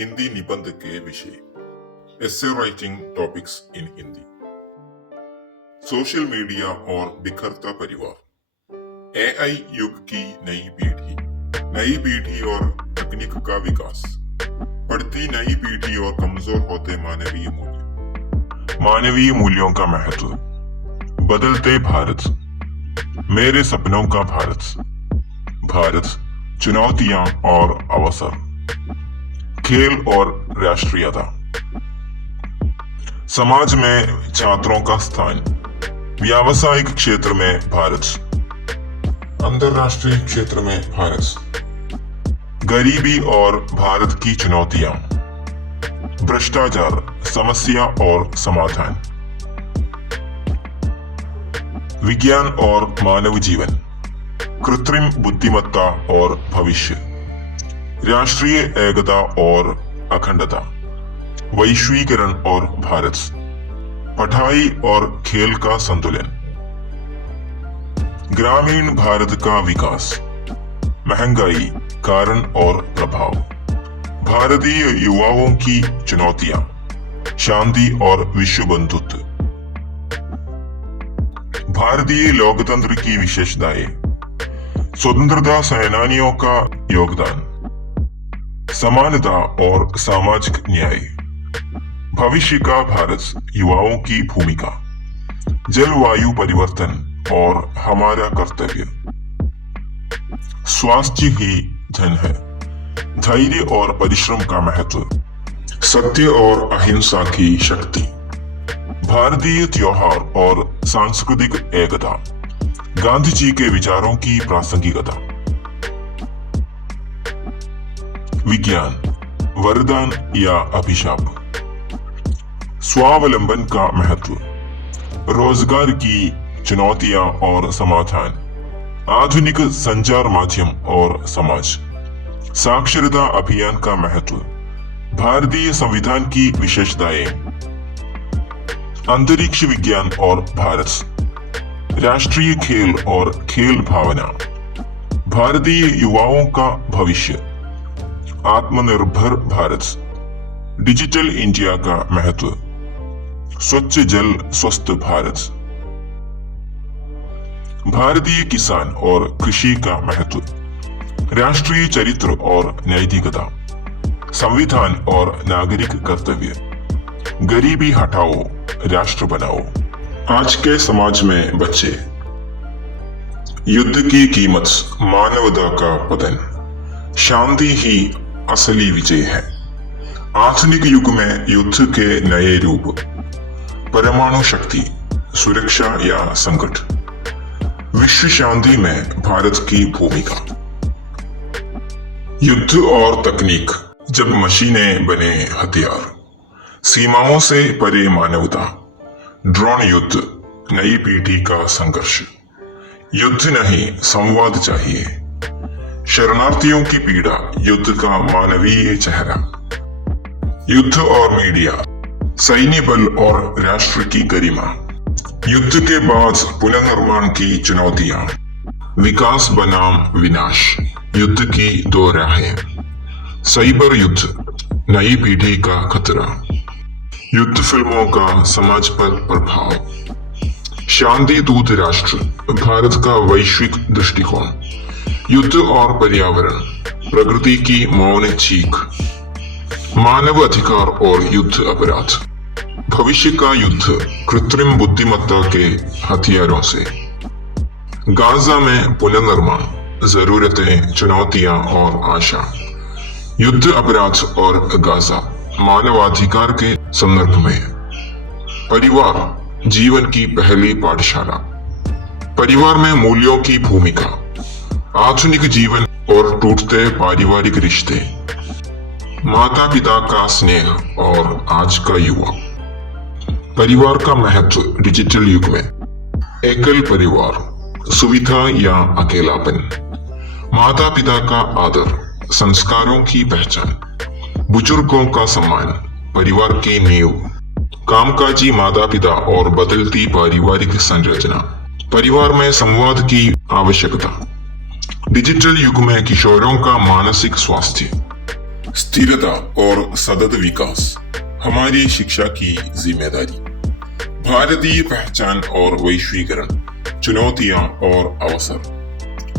हिंदी निबंध के विषय essay writing topics in Hindi. Social media और बिखरता परिवार। एआई युग की नई पीढ़ी और तकनीक का विकास। बढ़ती नई पीढ़ी और कमजोर होते मानवीय मूल्यों का महत्व। बदलते भारत, मेरे सपनों का भारत, चुनौतियां और अवसर, खेल और राष्ट्रीयता, समाज में छात्रों का स्थान, व्यावसायिक क्षेत्र में भारत, अंतरराष्ट्रीय क्षेत्र में भारत, गरीबी और भारत की चुनौतियां, भ्रष्टाचार, समस्या और समाधान, विज्ञान और मानव जीवन, कृत्रिम बुद्धिमत्ता और भविष्य, राष्ट्रीय एकता और अखंडता, वैश्वीकरण और भारत, पढ़ाई और खेल का संतुलन, ग्रामीण भारत का विकास, महंगाई, कारण और प्रभाव, भारतीय युवाओं की चुनौतियां, शांति और विश्व बंधुत्व, भारतीय लोकतंत्र की विशेषताएं, स्वतंत्रता सेनानियों का योगदान, समानता और सामाजिक न्याय, भविष्य का भारत, युवाओं की भूमिका, जलवायु परिवर्तन और हमारा कर्तव्य, स्वास्थ्य ही धन है, धैर्य और परिश्रम का महत्व, सत्य और अहिंसा की शक्ति, भारतीय त्योहार और सांस्कृतिक एकता, गांधी जी के विचारों की प्रासंगिकता, विज्ञान, वरदान या अभिशाप, स्वावलंबन का महत्व, रोजगार की चुनौतियां और समाधान, आधुनिक संचार माध्यम और समाज, साक्षरता अभियान का महत्व, भारतीय संविधान की विशेषताएं, अंतरिक्ष विज्ञान और भारत, राष्ट्रीय खेल और खेल भावना, भारतीय युवाओं का भविष्य, आत्मनिर्भर भारत, डिजिटल इंडिया का महत्व, स्वच्छ जल स्वस्थ भारत, भारतीय किसान और कृषि का महत्व, राष्ट्रीय चरित्र और नैतिकता, संविधान और नागरिक कर्तव्य, गरीबी हटाओ, राष्ट्र बनाओ। आज के समाज में बच्चे, युद्ध की कीमत, मानवता का पतन, शांति ही असली विजय है। आधुनिक युग में युद्ध के नए रूप, परमाणु शक्ति, सुरक्षा या संकट, विश्व शांति में भारत की भूमिका, युद्ध और तकनीक, जब मशीनें बने हथियार, सीमाओं से परे मानवता, ड्रोन युद्ध, नई पीढ़ी का संघर्ष, युद्ध नहीं संवाद चाहिए, शरणार्थियों की पीड़ा, युद्ध का मानवीय चेहरा, युद्ध और मीडिया, सैन्य बल और राष्ट्र की गरिमा, युद्ध के बाद पुनर्निर्माण की चुनौतियां, विकास बनाम विनाश, युद्ध की दो राहें, साइबर युद्ध, नई पीढ़ी का खतरा, युद्ध फिल्मों का समाज पर प्रभाव, शांति दूत राष्ट्र, भारत का वैश्विक दृष्टिकोण, युद्ध और पर्यावरण, प्रकृति की मौन चीख, मानव अधिकार और युद्ध अपराध, भविष्य का युद्ध, कृत्रिम बुद्धिमत्ता के हथियारों से, गाजा में पुनर्निर्माण, जरूरतें, चुनौतियां और आशा, युद्ध अपराध और गाजा, मानवाधिकार के संदर्भ में, परिवार, जीवन की पहली पाठशाला, परिवार में मूल्यों की भूमिका, आधुनिक जीवन और टूटते पारिवारिक रिश्ते, माता पिता का स्नेह और आज का युवा, परिवार का महत्व डिजिटल युग में, एकल परिवार, सुविधा या अकेलापन, माता पिता का आदर, संस्कारों की पहचान, बुजुर्गों का सम्मान, परिवार की नींव, कामकाजी माता पिता और बदलती पारिवारिक संरचना, परिवार में संवाद की आवश्यकता, डिजिटल युग में किशोरों का मानसिक स्वास्थ्य, स्थिरता और सतत विकास हमारी शिक्षा की जिम्मेदारी। भारतीय पहचान और वैश्वीकरण, चुनौतियां और अवसर।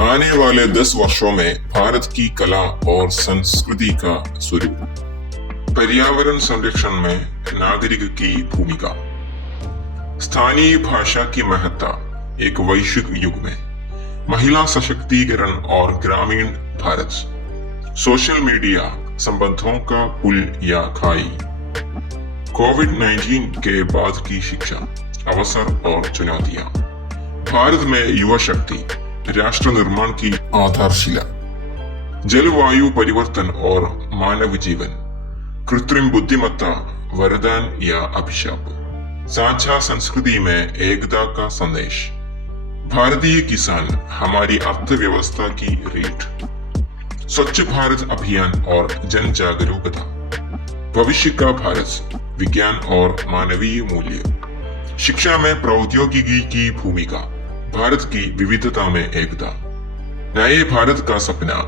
आने वाले 10 वर्षों में भारत की कला और संस्कृति का स्वरूप। पर्यावरण संरक्षण में नागरिक की भूमिका। स्थानीय भाषा की महत्ता एक वैश्विक युग में। महिला सशक्तिकरण और ग्रामीण भारत। सोशल मीडिया संबंधों का पुल या खाई। कोविड-19 के बाद की शिक्षा, अवसर और चुनौतियां। भारत में युवा शक्ति, राष्ट्र निर्माण की आधारशिला। जलवायु परिवर्तन और मानव जीवन। कृत्रिम बुद्धिमत्ता वरदान या अभिशाप। साझा संस्कृति में एकता का संदेश। भारतीय किसान हमारी अर्थव्यवस्था की रीढ़। स्वच्छ भारत अभियान और जन जागरूकता। भविष्य का भारत, विज्ञान और मानवीय मूल्य। शिक्षा में प्रौद्योगिकी की भूमिका, भारत की विविधता में एकता। नए भारत का सपना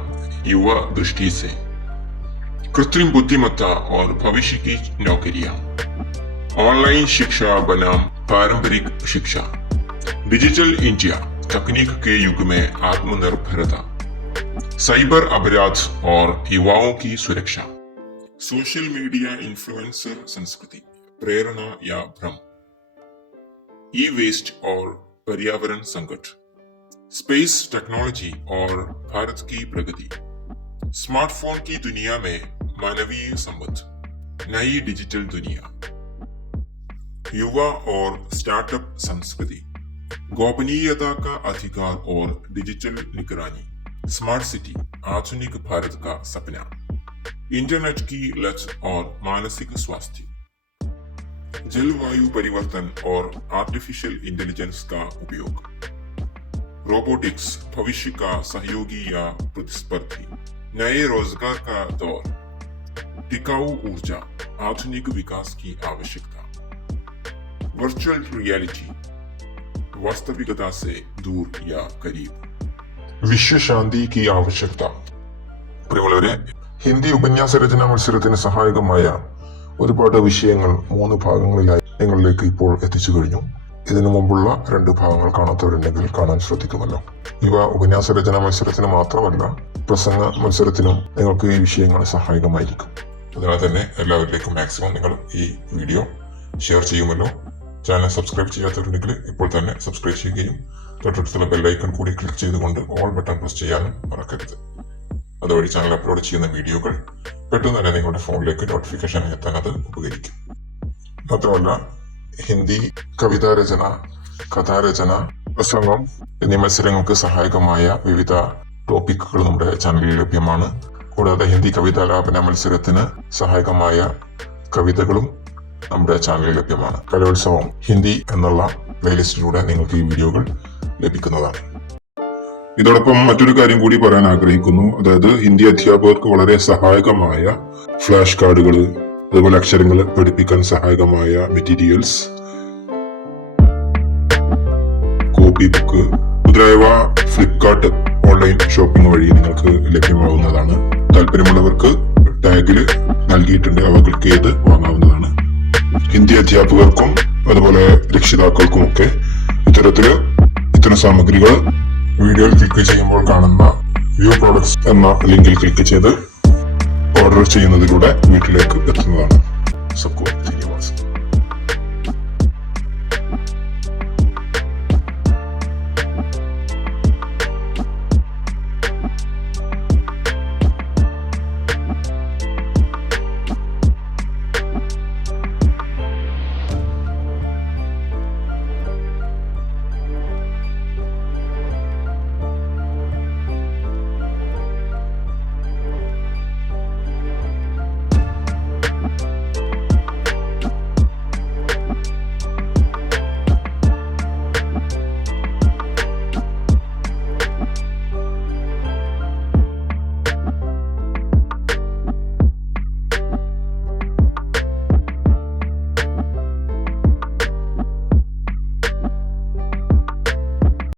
युवा दृष्टि से। कृत्रिम बुद्धिमत्ता और भविष्य की नौकरियां। ऑनलाइन शिक्षा बनाम पारंपरिक शिक्षा। डिजिटल इंडिया, तकनीक के युग में आत्मनिर्भरता। साइबर अपराध और युवाओं की सुरक्षा। सोशल मीडिया इन्फ्लुएंसर संस्कृति, प्रेरणा या भ्रम। ई वेस्ट और पर्यावरण संकट। स्पेस टेक्नोलॉजी और भारत की प्रगति। स्मार्टफोन की दुनिया में मानवीय संबंध। नई डिजिटल दुनिया। युवा और स्टार्टअप संस्कृति। गोपनीयता का अधिकार और डिजिटल निगरानी। स्मार्ट सिटी, आधुनिक भारत का सपना। इंटरनेट की लत और मानसिक स्वास्थ्य। जलवायु परिवर्तन और आर्टिफिशियल इंटेलिजेंस का उपयोग। रोबोटिक्स, भविष्य का सहयोगी या प्रतिस्पर्धी। नए रोजगार का दौर। टिकाऊ ऊर्जा, आधुनिक विकास की आवश्यकता। वर्चुअल रियलिटी, वास्तविकता से दूर या करीब। വിശ്വ ശാന്തിക്ക് ആവശ്യകത. പ്രിയമുള്ളവരെ, ഹിന്ദി ഉപന്യാസ രചനാ മത്സരത്തിന് സഹായകമായ ഒരുപാട് വിഷയങ്ങൾ 3 ഭാഗങ്ങളിലായി നിങ്ങളിലേക്ക് ഇപ്പോൾ എത്തിച്ചു കഴിഞ്ഞു. ഇതിനു മുമ്പുള്ള 2 ഭാഗങ്ങൾ കാണാത്തവരുണ്ടെങ്കിൽ കാണാൻ ശ്രദ്ധിക്കുമല്ലോ. ഇവ ഉപന്യാസ രചനാ മത്സരത്തിന് മാത്രമല്ല, പ്രസംഗ മത്സരത്തിനും നിങ്ങൾക്ക് ഈ വിഷയങ്ങൾ സഹായകമായിരിക്കും. അതിനാൽ തന്നെ എല്ലാവരിലേക്കും മാക്സിമം നിങ്ങൾ ഈ വീഡിയോ ഷെയർ ചെയ്യുമല്ലോ. ചാനൽ സബ്സ്ക്രൈബ് ചെയ്യാത്തവരുണ്ടെങ്കിൽ ഇപ്പോൾ തന്നെ സബ്സ്ക്രൈബ് ചെയ്യുകയും തൊട്ടടുത്തുള്ള ബെല്ലൈക്കൺ കൂടി ക്ലിക്ക് ചെയ്തുകൊണ്ട് ഓൾ ബട്ടൺ പ്രസ് ചെയ്യാനും മറക്കരുത്. അതുവഴി ചാനൽ അപ്ലോഡ് ചെയ്യുന്ന വീഡിയോകൾ പെട്ടെന്ന് തന്നെ നിങ്ങളുടെ ഫോണിലേക്ക് നോട്ടിഫിക്കേഷൻ എത്താൻ അത് ഉപകരിക്കും. മാത്രമല്ല, ഹിന്ദി കവിതാരചന, കഥാരചന, പ്രസംഗം എന്നീ മത്സരങ്ങൾക്ക് സഹായകമായ വിവിധ ടോപ്പിക്കുകൾ നമ്മുടെ ചാനലിൽ ലഭ്യമാണ്. കൂടാതെ ഹിന്ദി കവിതാലാപന മത്സരത്തിന് സഹായകമായ കവിതകളും നമ്മുടെ ചാനലിൽ ലഭ്യമാണ്. കലോത്സവം ഹിന്ദി എന്നുള്ള പ്ലേലിസ്റ്റിലൂടെ നിങ്ങൾക്ക് ഈ വീഡിയോകൾ ലഭിക്കുന്നതാണ്. ഇതോടൊപ്പം മറ്റൊരു കാര്യം കൂടി പറയാൻ ആഗ്രഹിക്കുന്നു. അതായത് ഹിന്ദി അധ്യാപകർക്ക് വളരെ സഹായകമായ ഫ്ലാഷ് കാർഡുകൾ, അതുപോലെ അക്ഷരങ്ങൾ പഠിപ്പിക്കാൻ സഹായകമായ മെറ്റീരിയൽസ്, കോപ്പി ബുക്ക് മുതലായവ ഫ്ലിപ്കാർട്ട് ഓൺലൈൻ ഷോപ്പിംഗ് വഴി നിങ്ങൾക്ക് ലഭ്യമാവുന്നതാണ്. താല്പര്യമുള്ളവർക്ക് ടാഗിൽ നൽകിയിട്ടുണ്ട്, അവ ക്ലിക്ക് ചെയ്ത് വാങ്ങാവുന്നതാണ്. ഹിന്ദി അധ്യാപകർക്കും അതുപോലെ രക്ഷിതാക്കൾക്കുമൊക്കെ ഇത്തരം സാമഗ്രികൾ വീഡിയോയിൽ ക്ലിക്ക് ചെയ്യുമ്പോൾ കാണുന്ന വ്യൂ പ്രോഡക്ട്സ് എന്ന ലിങ്കിൽ ക്ലിക്ക് ചെയ്ത് ഓർഡർ ചെയ്യുന്നതിലൂടെ വീട്ടിലേക്ക് എത്തുന്നതാണ്. സബ്സ്ക്രൈബ്